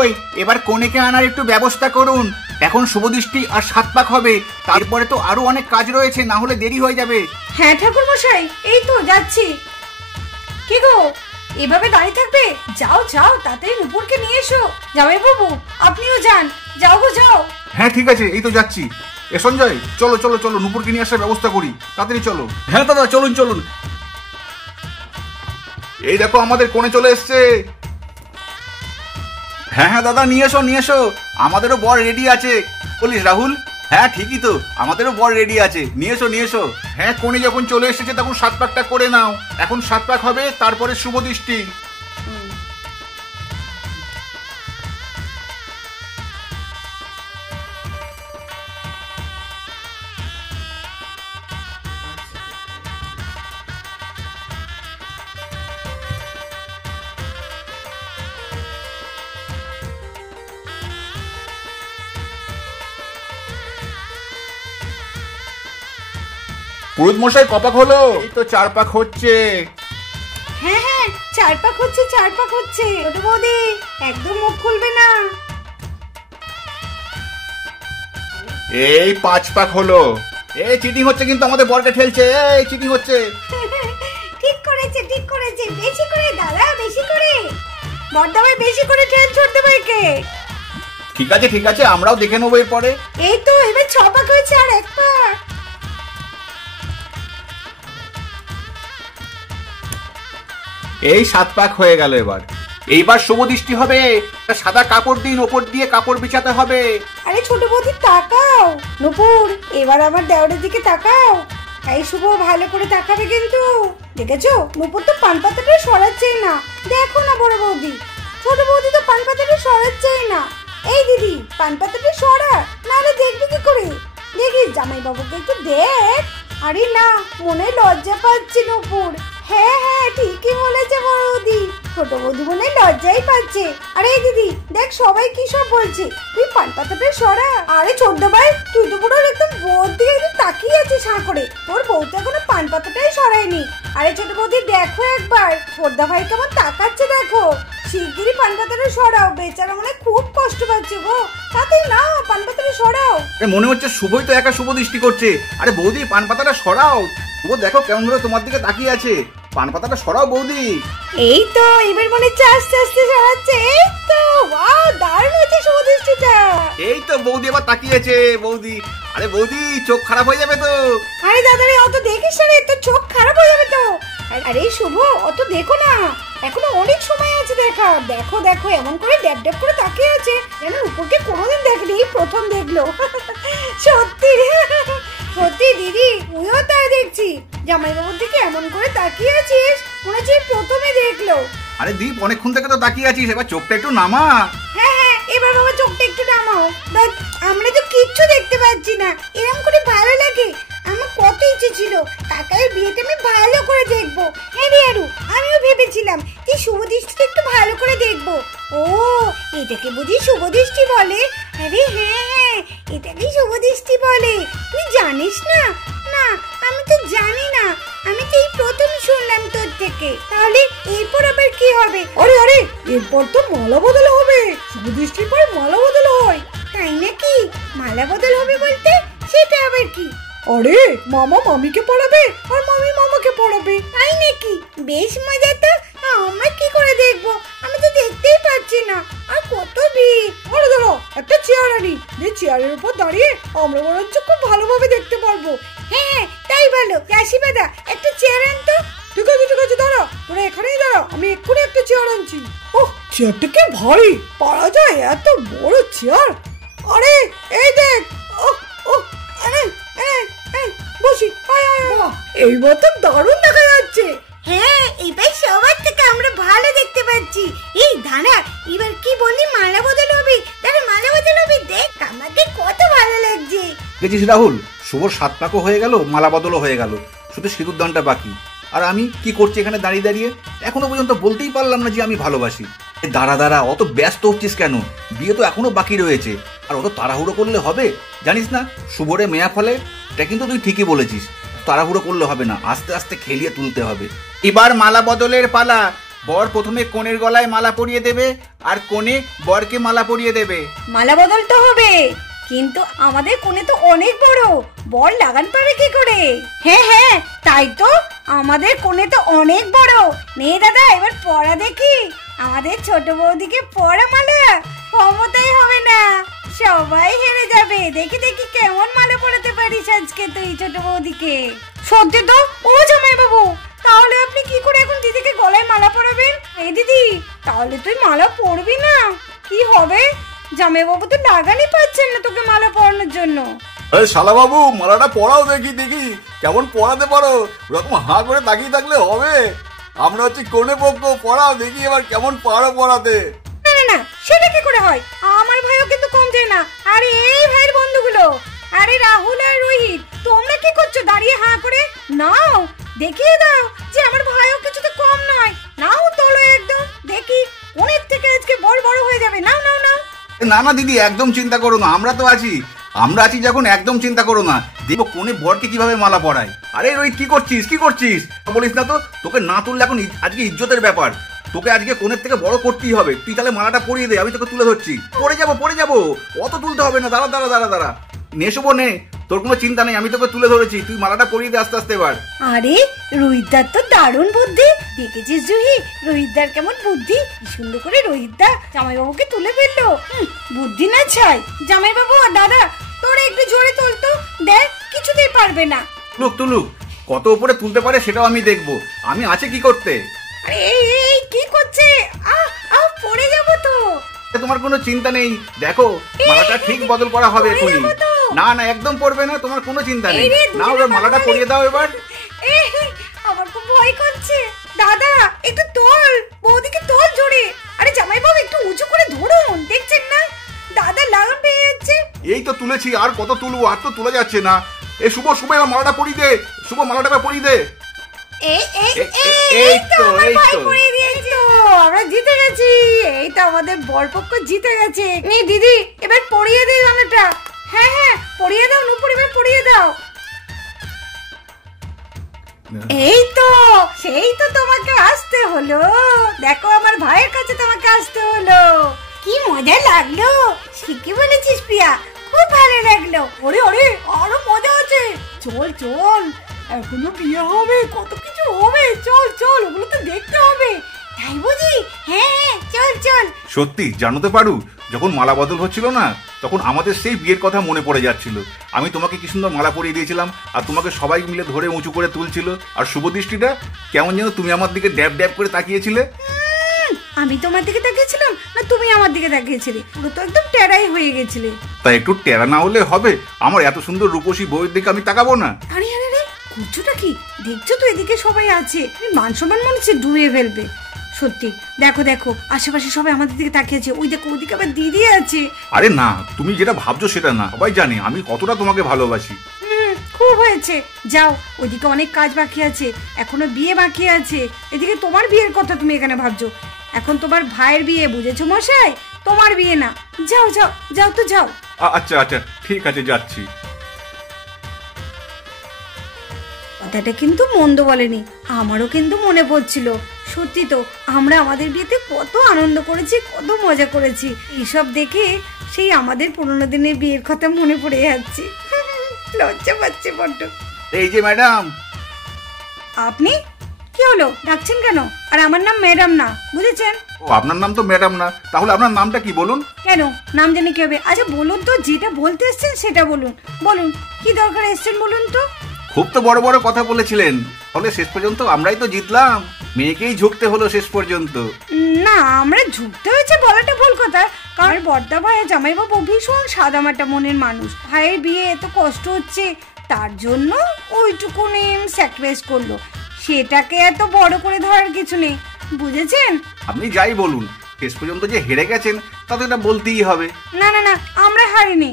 মশাই এবার কনেকে আনার একটু ব্যবস্থা করুন। এখন শুভদৃষ্টি আর 7 পাক হবে, তারপরে তো আরো অনেক কাজ রয়েছে, না হলে দেরি হয়ে যাবে। হ্যাঁ ঠাকুর মশাই, এই তো যাচ্ছি। কি গো, এভাবে দাঁড়িয়ে থাকবে? যাও যাও, তাড়াতাড়ি নুপুরকে নিয়ে এসো। জামাই বাবু আপনিও যান, যাও গো যাও। হ্যাঁ ঠিক আছে, এই তো যাচ্ছি। এ সঞ্জয়, চলো চলো চলো, নুপুরকে নিয়ে আসার ব্যবস্থা করি, তাড়াতাড়ি চলো। হ্যাঁ দাদা, চলুন চলুন। এই দেখো আমাদের কোণে চলে এসছে। হ্যাঁ হ্যাঁ দাদা, নিয়ে এসো নিয়ে এসো, আমাদেরও বর রেডি আছে। বলিস রাহুল? হ্যাঁ ঠিকই তো, আমাদেরও বর রেডি আছে, নিয়ে এসো নিয়ে এসো। হ্যাঁ, কোণে যখন চলে এসেছে তখন 7 পাকটা করে নাও। এখন 7 পাক হবে, তারপরে শুভদৃষ্টি। পুরোহিত মশাই কপাক হলো? এই তো 4 পাক হচ্ছে। হ্যাঁ হ্যাঁ, 4 পাক হচ্ছে 4 পাক হচ্ছে। ছোট বৌদি একদম মুখ খুলবে না। এই 5 পাক হলো। এই চিটিং হচ্ছে কিন্তু, আমাদের বরকে ঠেলছে, এই চিটিং হচ্ছে। ঠিক করেছে ঠিক করেছে, বেশি করে দাদা, বেশি করে বড়দাবাই, বেশি করে ট্রেন ছড়তে পারকে। ঠিক আছে, আমরাও দেখে নেবো এরপরে। এই তো এবার 6 পাক হয়েছে, আর 1 পাক। এই 7 পাক হয়ে গেল। এইবার শুভদৃষ্টি হবে। সাদা কাপড় দিন, ওপর দিয়ে কাপড় বিছাতে হবে। আরে ছোট বৌদি তাকাও। নুপুর, এবার আমার দেওরের দিকে তাকাও। এই শুভ, ভালো করে তাকাবে কিন্তু। দেখেছো, নুপুর তো পান পাতাটা সরাচ্ছেই না। দেখো না বড় বৌদি, ছোট বৌদি তো পান পাতাটা সরাচ্ছেই না। এই দিদি, পান পাতাটা সরা, নাহলে দেখবি কি করে? দেখি জামাই বাবুকে একটু দেখ। আরে না, মনে লজ্জা পাচ্ছে নুপুর। হ্যাঁ হ্যাঁ, ঠিকই বলেছে বড় বৌদি, ছোট বৌদি মনে লজ্জাই পাচ্ছে। আরে দিদি দেখ, সবাই কি সব বলছে, তুই পান পাতাটা সরা। আরে ছোট ভাই, তুই তো পুরো একদম বউর দিকে একদম তাকিয়ে আছিস হাঁ করে, তোর বউ তো এখনো পান পাতাটাই সরায়নি। আরে ছোট বৌদি দেখো একবার, ছোটদা ভাই কেমন তাকাচ্ছে দেখো। শিগগিরই পান পাতাটা সরাও, বেচারা মনে খুব কষ্ট পাচ্ছে গো। তাতে না, পান পাতাটা সরাও। মনে হচ্ছে শুভই তো একা শুভদৃষ্টি করছে। আরে বৌদি, পান পাতাটা সরাও। ও দেখো কেমন ধরে তোমার দিকে তাকিয়ে আছে, পান পাতাটা সরাও বৌদি। এই তো এবার মনে হচ্ছে আস্তে আস্তে সরাচ্ছে। এই তো, ওয়াও, দারুণ হয়েছে শুভদৃষ্টিটা। এই তো বৌদি এবার তাকিয়েছে। বৌদি, আরে বৌদি চোখ খারাপ হয়ে যাবে তো। আরে দাদা রে, অত দেখিস না রে, তোর চোখ খারাপ হয়ে যাবে তো। আরে শুভ, অত দেখো না, এখনো অনেক সময় আছে দেখা। দেখো দেখো, এমন করে ড্যাব ড্যাব করে তাকিয়ে আছে যেন উপরকে কোনোদিন দেখেনি, প্রথম দেখলো। সত্যি সত্যি দিদি, তুইও তাই দেখছি। জামাই বাবুর দিকে এমন করে তাকিয়ে আছিস, মনে হচ্ছে প্রথমে দেখলো। আরে দীপ, অনেকক্ষণ থেকে তো তাকিয়ে আছিস, এবার চোখটা একটু নামা। হ্যাঁ হ্যাঁ, এবার বাবা চোখটা একটু নামাও। আমরা তো কিচ্ছু দেখতে পাচ্ছি না, এরকম করে ভালো লাগে। আমার কত ইচ্ছে ছিল কাকার বিয়েটা আমি ভালো করে দেখবো। হ্যাঁ রে আরু, আমিও ভেবেছিলাম যে শুভদৃষ্টিটা একটু ভালো করে দেখবো। ও, এটাকে বুঝি শুভদৃষ্টি বলে? আরে হ্যাঁ হ্যাঁ, এটাকেই শুভদৃষ্টি বলে। তুই জানিস না? না, আমি তো জানি না, আমি তো এই প্রথম শুনলাম তোর থেকে। তাহলে এরপর আবার কি হবে? আরে আরে, এরপর তো মালা বদল হবে। শুভদৃষ্টির পর মালা বদল হয়। তাই নাকি? মালা বদল হবে বলতে সেটা আবার কি? আরে মামা মামিকে পড়াবে আর মামি মামাকে পড়াবে। তাই নাকি? বেশ মজা তো। আমরা কি করে দেখবো? আমি তো দেখতেই পাচ্ছি না, আর কত ভিড়। আরে দাঁড়াও, একটা চেয়ার আনি, যে চেয়ারের উপর দাঁড়িয়ে আমরা বরঞ্চ খুব ভালোভাবে দেখতে পারবো। হ্যাঁ হ্যাঁ, তাই ভালো। কাশিবাদা, একটা চেয়ার আনতো। ঠিক আছে দাঁড়া, তোরা এখানেই দাঁড়া, আমি এক্ষুনি একটা চেয়ার আনছি। ওহ, চেয়ারটা কি ভারী, পারা যায় এত বড় চেয়ার। আরে এই দেখ, ওহ ওহ, বসি। এইবার তো দারুণ দেখা যাচ্ছে। হ্যাঁ, এবার সবার থেকে আমরা ভালো দেখতে পাচ্ছি। এই দাঁড়া, এবার কি বললি? মালা বদল হবে। তাহলে মালা বদল হবে, দেখ আমাকে কত ভালো লাগছে। দেখছিস রাহুল, শুভর 7 পাকও হয়ে গেল, মালা বদলও হয়ে গেল, শুধু সিঁদুর দানটা বাকি। আর আমি কি করছি এখানে দাঁড়িয়ে দাঁড়িয়ে? এখনো পর্যন্ত বলতেই পারলাম না যে আমি ভালোবাসি। দাঁড়া, অত ব্যস্ত হচ্ছিস কেন? বিয়ে তো এখনো বাকি রয়েছে, আর অত তাড়াহুড়ো করলে হবে? জানিস না শুভরে মেয়া ফলে? এটা কিন্তু তুই ঠিকই বলেছিস, তাড়াহুড়ো করলে হবে না, আস্তে আস্তে খেলিয়ে তুলতে হবে। এবার মালা বদলের পালা। বর প্রথমে কনের গলায় মালা পরিয়ে দেবে আর কনে বরকে মালা পরিয়ে দেবে। মালা বদল তো হবে, কিন্তু আমাদের কোণে তো অনেক বড়, বর লাগান পাবে কি করে? হ্যাঁ হ্যাঁ তাই তো, আমাদের কোণে তো অনেক বড়। নে দাদা এবার পড়া দেখি, আমাদের ছোট বৌদিকে পড়া মালা। ক্ষমতাই হবে না, সবাই হেরে যাবে। দেখি দেখি কেমন মালা পরাতে পারিস আজকে তুই ছোট বৌদিকে। সত্যি তো ও জামাই বাবু, তাহলে আপনি কি করে এখন দিদিকে গলায় মালা পরাবেন? এই দিদি, তাহলে তুই মালা পরবি না, কি হবে? জামাই বাবু তো লাগানি পাচ্ছেন না তোকে মালা পরানোর জন্য। শালা বাবু, মালাটা পড়াও দেখি দেখি কেমন পড়াতে পারো। ওরকম হাঁ করে তাকিয়ে থাকলে হবে? আমরা হচ্ছে কোনে পক্ষ, পড়াও দেখি এবার কেমন পারো পড়াতে। না না না, সেটা কি করে হয়? আমার ভাইও কিন্তু কম যায় না। আরে এই ভাইয়ের বন্ধুগুলো, আরে রাহুল আর রোহিত, তোমরা কি করছো দাঁড়িয়ে হাঁ করে? নাও দেখিয়ে দাও যে আমার ভাইও কিছুতে কম নয়। নাও তোলো একদম, দেখি কোণের থেকে আজকে বড় বড় হয়ে যাবে। নাও নাও নাও। না না দিদি, একদম চিন্তা করো না, আমরা তো আছি, আমরা আছি যখন, একদম চিন্তা করো না। দেখো কোনে বরকে কিভাবে মালা পরায়। আরে রোহিত কি করছিস, কি করছিস? বলিস না তো, তোকে না তুললে এখন আজকে ইজ্জতের ব্যাপার, তোকে আজকে কোণের থেকে বড় করতেই হবে। তুই তাহলে মালাটা পরিয়ে দে, আমি তোকে তুলে ধরছি। পড়ে যাবো, অত তুলতে হবে না। দাঁড়া দাঁড়া দাঁড়া দাঁড়া, নেশবো নে, তোর কোনো চিন্তা নেই, আমি তোকে তুলে ধরেছি। তুই মালাটা পরিয়ে দে আস্তে আস্তে এবার। আরে রোহিতদার তো দারুণ বুদ্ধি, দেখেছিস জুহি রোহিতদার কেমন বুদ্ধি? কি সুন্দর করে রোহিতদা জামাইবাবুকে তুলে ফেললো। বুদ্ধি না ছাই। জামাইবাবু আর দাদা, তোরা একটু জোরে তোলতো, দেখ কিছুতেই পারবে না। তুলুক, কত উপরে তুলতে পারে সেটাও আমি দেখবো। আমি আছে কি করতে। আরে এই এই কি করছে? পড়ে যাবো তো। তোমার কোনো চিন্তা নেই, দেখো মালাটা ঠিক বদল করা হবে এখনই। না না, একদম পড়বে না, তোমার কোনো চিন্তা নেই। নাও এবার মালাটা পরিয়ে দাও এবার। আমার খুব ভয় করছে। দাদা একটু তোল, বৌদিকে তোল জোরে। আরে জামাইবাবু একটু উঁচু করে ধরুন, দেখছেন না দাদা লাগাম পেয়ে যাচ্ছে। এই তো তুলেছি, আর কত তুলবো, আর তো তোলা যাচ্ছে না। এ শুভ এবার মালাটা পরিয়ে দে, শুভ মালাটা পরিয়ে দে। এই তো আমরা জিতে গেছি। এই তো আমাদের বরপক্ষ জিতে গেছে। এই দিদি এবার পরিয়ে দে মালাটা। হ্যাঁ হ্যাঁ পরিয়ে দাও নূপুর, এবার পরিয়ে দাও। এই তো, সেই তো তোমাকে আসতে হলো। দেখো আমার ভাইয়ের কাছে তোমাকে আসতে হলো। কি মজা লাগলো, ঠিকই বলেছিস প্রিয়া, খুব ভালো লাগলো। ওরে ওরে আরো মজা আছে, চল চল, এখনো বিয়ে হবে, কত কিছু হবে, চল চল, ওগুলো তো দেখতে হবে, তাই বুঝি? হ্যাঁ হ্যাঁ চল চল। সত্যি জানোতে পারু, যখন মালা বদল হচ্ছিল না, তখন আমাদের সেই বিয়ের কথা মনে পড়ে যাচ্ছিল। আমি তোমাকে কি সুন্দর মালা পরিয়ে দিয়েছিলাম, আর তোমাকে সবাই মিলে ধরে উঁচু করে তুলছিল, আর শুভ দৃষ্টিটা কেমন যেন তুমি আমার দিকে ড্যাব ড্যাব করে তাকিয়েছিলে। আমি তোমার দিকে তাকিয়েছিলাম না তুমি আমার দিকে তাকিয়েছিলে? পুরো তো একদম টেরাই হয়ে গেছিলে। তাই একটু টেরা না হলে হবে? আমার এত সুন্দর রূপসী বউয়ের দিকে আমি তাকাবো না? আরে আরে আরে কুচুটা কি দেখছো তো, এদিকে সবাই আছে, মান সম্মান মনে হচ্ছে ডুবিয়ে ফেলবে। সত্যি দেখো দেখো, আশেপাশে সবাই আমাদের দিকে তাকিয়েছে। ওই দেখো ওইদিকে আবার দিদি আছে। আরে না, তুমি যেটা ভাবছো সেটা না, সবাই জানে আমি কতটা তোমাকে ভালোবাসি। খুব হয়েছে, যাও, ওইদিকে অনেক কাজ বাকি আছে, এখনো বিয়ে বাকি আছে। এদিকে তোমার বিয়ের কথা তুমি এখানে ভাবছো, এখন তোমার ভাইয়ের বিয়ে, বুঝেছো মশাই? তোমার বিয়ে না। যাও যাও যাও তো যাও। আচ্ছা আচ্ছা ঠিক আছে, যাচ্ছি। কথাটা কিন্তু মন্দ বলেনি, আমারও কিন্তু মনে পড়ছিল। সত্যি তো, আমরা আমাদের বিয়েতে কত আনন্দ করেছি, কত মজা করেছি। এইসব দেখে সেই আমাদের পুরোনো দিনের বিয়ের কথা মনে পড়ে যাচ্ছে। লজ্জা পাচ্ছে বড্ড। এই যে ম্যাডাম। আপনি? কি হলো, ডাকছেন কেন? আর আমার নাম ম্যাডাম না, বুঝেছেন? ও, আপনার নাম তো ম্যাডাম না, তাহলে আপনার নামটা কি বলুন? কেন নাম জানি কি হবে? আচ্ছা বলুন তো, যেটা বলতে এসছেন সেটা বলুন। বলুন কি দরকার এসছেন বলুন তো। খুব তো বড় বড় কথা বলেছিলেন, তাহলে শেষ পর্যন্ত আমরাই তো জিতলাম, মেয়েকেই ঝুঁকতে হলো শেষ পর্যন্ত। না, আমরা ঝুঁকতে হয়েছে বলাটা ভুল কথা, কারণ বড়দা ভাই জামাইবাবু ভীষণ সাদামাটা মনের মানুষ। ভাইয়ের বিয়ে এত কষ্ট হচ্ছে, তার জন্য ওইটুকু স্যাক্রিফাইস করলো, সেটাকে এত বড় করে ধরার কিছু নেই, বুঝেছেন? আপনি যাই বলুন, শেষ পর্যন্ত যে হেরে গেছেন তা তো এটা বলতেই হবে। না না না, আমরা হারিনি।